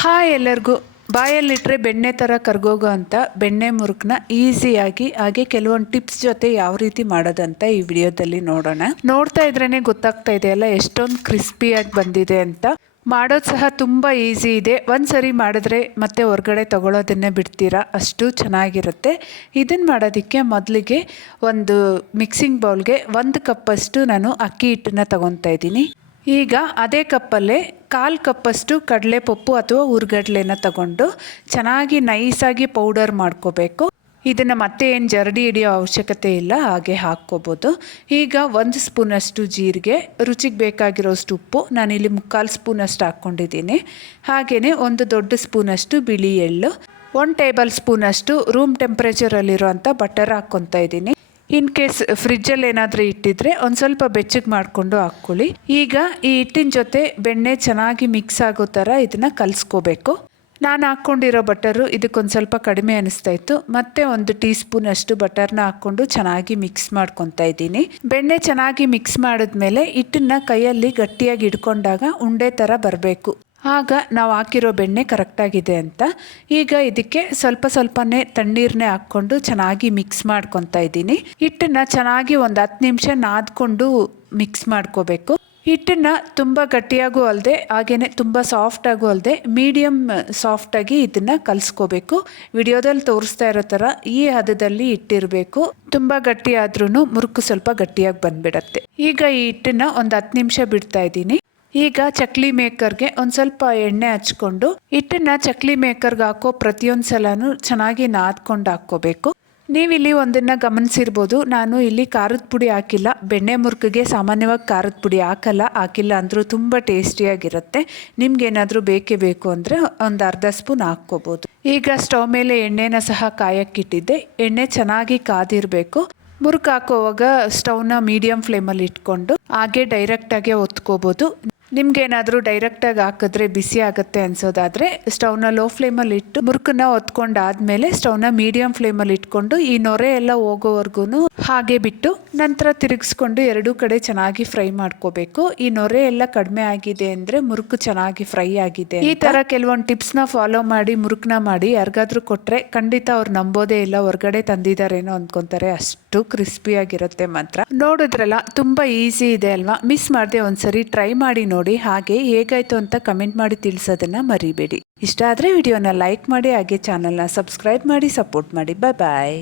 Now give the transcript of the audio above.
Hi ಎಲ್ಲರಿಗೂ. ಬಾಯಲ್ಲಿಟ್ಟರೆ ಬೆಣ್ಣೆ ಥರ ಕರ್ಗೋಗೋ ಅಂಥ ಬೆಣ್ಣೆ ಮುರುಕನ್ನ ಈಸಿಯಾಗಿ ಹಾಗೆ ಕೆಲವೊಂದು ಟಿಪ್ಸ್ ಜೊತೆ ಯಾವ ರೀತಿ ಮಾಡೋದಂತ ಈ ವಿಡಿಯೋದಲ್ಲಿ ನೋಡೋಣ. ನೋಡ್ತಾ ಇದ್ರೇ ಗೊತ್ತಾಗ್ತಾ ಇದೆಯಲ್ಲ ಎಷ್ಟೊಂದು ಕ್ರಿಸ್ಪಿಯಾಗಿ ಬಂದಿದೆ ಅಂತ. ಮಾಡೋದು ಸಹ ತುಂಬ ಈಸಿ ಇದೆ. ಒಂದು ಸರಿ ಮಾಡಿದ್ರೆ ಮತ್ತೆ ಹೊರಗಡೆ ತೊಗೊಳೋದನ್ನೇ ಬಿಡ್ತೀರಾ, ಅಷ್ಟು ಚೆನ್ನಾಗಿರುತ್ತೆ. ಇದನ್ನು ಮಾಡೋದಕ್ಕೆ ಮೊದಲಿಗೆ ಒಂದು ಮಿಕ್ಸಿಂಗ್ ಬೌಲ್ಗೆ 1 ಕಪ್ಪಷ್ಟು ನಾನು ಅಕ್ಕಿ ಹಿಟ್ಟನ್ನು ತೊಗೊತಾ ಇದ್ದೀನಿ. ಈಗ ಅದೇ ಕಪ್ಪಲ್ಲೇ 1/4 ಕಪ್ಪಷ್ಟು ಕಡಲೆಪಪ್ಪು ಅಥವಾ ಹುರ್ಗಡ್ಲೆನ ತಗೊಂಡು ಚೆನ್ನಾಗಿ ನೈಸಾಗಿ ಪೌಡರ್ ಮಾಡ್ಕೋಬೇಕು. ಇದನ್ನು ಮತ್ತೆ ಏನು ಜರಡಿ ಹಿಡಿಯೋ ಅವಶ್ಯಕತೆ ಇಲ್ಲ, ಹಾಗೆ ಹಾಕ್ಕೋಬೋದು. ಈಗ 1 ಸ್ಪೂನಷ್ಟು ಜೀರಿಗೆ, ರುಚಿಗೆ ಬೇಕಾಗಿರೋಷ್ಟು ಉಪ್ಪು, ನಾನಿಲ್ಲಿ 3/4 ಸ್ಪೂನಷ್ಟು ಹಾಕ್ಕೊಂಡಿದ್ದೀನಿ. ಹಾಗೆಯೇ 1 ದೊಡ್ಡ ಸ್ಪೂನಷ್ಟು ಬಿಳಿ ಎಳ್ಳು, 1 ಟೇಬಲ್ ಸ್ಪೂನಷ್ಟು ರೂಮ್ ಟೆಂಪ್ರೇಚರಲ್ಲಿರುವಂಥ ಬಟರ್ ಹಾಕ್ಕೊತಾ ಇದ್ದೀನಿ. ಇನ್ ಕೇಸ್ ಫ್ರಿಜ್ಜಲ್ಲಿ ಏನಾದರೂ ಇಟ್ಟಿದ್ರೆ ಒಂದು ಸ್ವಲ್ಪ ಬೆಚ್ಚಗೆ ಮಾಡಿಕೊಂಡು ಹಾಕ್ಕೊಳ್ಳಿ. ಈಗ ಈ ಹಿಟ್ಟಿನ ಜೊತೆ ಬೆಣ್ಣೆ ಚೆನ್ನಾಗಿ ಮಿಕ್ಸ್ ಆಗೋ ಥರ ಇದನ್ನು ಕಲಿಸ್ಕೋಬೇಕು. ನಾನು ಹಾಕ್ಕೊಂಡಿರೋ ಬಟರು ಇದಕ್ಕೊಂದು ಸ್ವಲ್ಪ ಕಡಿಮೆ ಅನಿಸ್ತಾ ಇತ್ತು. ಮತ್ತೆ 1 ಟೀ ಸ್ಪೂನಷ್ಟು ಬಟರ್ನ ಹಾಕ್ಕೊಂಡು ಚೆನ್ನಾಗಿ ಮಿಕ್ಸ್ ಮಾಡ್ಕೊತಾ ಇದ್ದೀನಿ. ಬೆಣ್ಣೆ ಚೆನ್ನಾಗಿ ಮಿಕ್ಸ್ ಮಾಡಿದ್ಮೇಲೆ ಹಿಟ್ಟನ್ನು ಕೈಯಲ್ಲಿ ಗಟ್ಟಿಯಾಗಿ ಹಿಡ್ಕೊಂಡಾಗ ಉಂಡೆ ಥರ ಬರಬೇಕು. ಆಗ ನಾವು ಹಾಕಿರೋ ಬೆಣ್ಣೆ ಕರೆಕ್ಟಾಗಿದೆ ಅಂತ. ಈಗ ಇದಕ್ಕೆ ಸ್ವಲ್ಪನೇ ತಣ್ಣೀರನ್ನೇ ಹಾಕ್ಕೊಂಡು ಚೆನ್ನಾಗಿ ಮಿಕ್ಸ್ ಮಾಡ್ಕೊತಾ ಇದ್ದೀನಿ. ಹಿಟ್ಟನ್ನು ಚೆನ್ನಾಗಿ ಒಂದು 10 ನಿಮಿಷ ನಾದ್ಕೊಂಡು ಮಿಕ್ಸ್ ಮಾಡ್ಕೋಬೇಕು. ಹಿಟ್ಟನ್ನು ತುಂಬ ಗಟ್ಟಿಯಾಗೂ ಅಲ್ಲದೆ ಹಾಗೆಯೇ ತುಂಬ ಸಾಫ್ಟಾಗೂ ಅಲ್ಲದೆ ಮೀಡಿಯಮ್ ಸಾಫ್ಟಾಗಿ ಇದನ್ನು ಕಲಿಸ್ಕೋಬೇಕು. ವಿಡಿಯೋದಲ್ಲಿ ತೋರಿಸ್ತಾ ಇರೋ ಥರ ಈ ಹದದಲ್ಲಿ ಇಟ್ಟಿರಬೇಕು. ತುಂಬ ಗಟ್ಟಿ ಆದ್ರೂ ಮುರುಕು ಸ್ವಲ್ಪ ಗಟ್ಟಿಯಾಗಿ ಬಂದ್ಬಿಡತ್ತೆ. ಈಗ ಈ ಹಿಟ್ಟನ್ನು ಒಂದು 10 ನಿಮಿಷ ಬಿಡ್ತಾ ಇದ್ದೀನಿ. ಈಗ ಚಕ್ಲಿ ಮೇಕರ್ಗೆ ಒಂದು ಸ್ವಲ್ಪ ಎಣ್ಣೆ ಹಚ್ಕೊಂಡು ಹಿಟ್ಟನ್ನು ಚಕ್ಲಿ ಮೇಕರ್ಗೆ ಹಾಕೋ ಪ್ರತಿಯೊಂದು ಸಲನೂ ಚೆನ್ನಾಗಿ ನಾದ್ಕೊಂಡು ಹಾಕ್ಕೋಬೇಕು. ನೀವಿಲ್ಲಿ ಒಂದನ್ನು ಗಮನಿಸಿರ್ಬೋದು, ನಾನು ಇಲ್ಲಿ ಖಾರದ ಪುಡಿ ಹಾಕಿಲ್ಲ. ಬೆಣ್ಣೆ ಮುರುಕಿಗೆ ಸಾಮಾನ್ಯವಾಗಿ ಖಾರದ ಪುಡಿ ಹಾಕಿಲ್ಲ ಅಂದರೂ ತುಂಬ ಟೇಸ್ಟಿಯಾಗಿರುತ್ತೆ. ನಿಮ್ಗೇನಾದರೂ ಬೇಕೇ ಬೇಕು ಅಂದರೆ ಒಂದು ಅರ್ಧ ಸ್ಪೂನ್ ಹಾಕ್ಕೋಬೋದು. ಈಗ ಸ್ಟವ್ ಮೇಲೆ ಎಣ್ಣೆನ ಸಹ ಕಾಯಕ್ಕಿಟ್ಟಿದ್ದೆ. ಎಣ್ಣೆ ಚೆನ್ನಾಗಿ ಕಾದಿರಬೇಕು. ಮುರುಕು ಹಾಕೋವಾಗ ಸ್ಟವ್ನ ಮೀಡಿಯಮ್ ಫ್ಲೇಮಲ್ಲಿ ಇಟ್ಕೊಂಡು ಹಾಗೆ ಡೈರೆಕ್ಟಾಗೆ ಒತ್ಕೋಬೋದು. ನಿಮ್ಗೇನಾದರೂ ಡೈರೆಕ್ಟಾಗಿ ಹಾಕಿದ್ರೆ ಬಿಸಿ ಆಗುತ್ತೆ ಅನ್ಸೋದಾದರೆ ಸ್ಟವ್ನ ಲೋ ಫ್ಲೇಮಲ್ಲಿ ಇಟ್ಟು ಮುರುಕನ್ನ ಹೊತ್ಕೊಂಡಾದ್ಮೇಲೆ ಸ್ಟವ್ನ ಮೀಡಿಯಮ್ ಫ್ಲೇಮಲ್ಲಿ ಇಟ್ಕೊಂಡು ಈ ನೊರೆ ಎಲ್ಲ ಹೋಗೋವರೆಗೂ ಹಾಗೆ ಬಿಟ್ಟು ನಂತರ ತಿರುಗಿಸ್ಕೊಂಡು 2 ಕಡೆ ಚೆನ್ನಾಗಿ ಫ್ರೈ ಮಾಡ್ಕೋಬೇಕು. ಈ ನೊರೆ ಎಲ್ಲ ಕಡಿಮೆ ಆಗಿದೆ ಅಂದರೆ ಮುರುಕು ಚೆನ್ನಾಗಿ ಫ್ರೈ ಆಗಿದೆ. ಈ ಥರ ಕೆಲವೊಂದು ಟಿಪ್ಸ್ನ ಫಾಲೋ ಮಾಡಿ ಮುರುಕನ್ನ ಮಾಡಿ ಯಾರಿಗಾದ್ರೂ ಕೊಟ್ಟರೆ ಖಂಡಿತ ಅವ್ರು ನಂಬೋದೇ ಇಲ್ಲ, ಹೊರಗಡೆ ತಂದಿದ್ದಾರೇನೋ ಅಂದ್ಕೊತಾರೆ. ಅಷ್ಟು ಕ್ರಿಸ್ಪಿಯಾಗಿರುತ್ತೆ ಮಾತ್ರ. ನೋಡಿದ್ರಲ್ಲ, ತುಂಬ ಈಸಿ ಇದೆ ಅಲ್ವಾ? ಮಿಸ್ ಮಾಡದೆ ಒಂದ್ಸರಿ ಟ್ರೈ ಮಾಡಿ ನೋಡಿ. ಹಾಗೆ ಹೇಗಾಯ್ತು ಅಂತ ಕಮೆಂಟ್ ಮಾಡಿ ತಿಳಿಸೋದನ್ನ ಮರಿಬೇಡಿ. ಇಷ್ಟ ಆದರೆ ವಿಡಿಯೋನ ಲೈಕ್ ಮಾಡಿ ಹಾಗೆ ಚಾನಲ್ನ ಸಬ್ಸ್ಕ್ರೈಬ್ ಮಾಡಿ ಸಪೋರ್ಟ್ ಮಾಡಿ. ಬಾಯ್.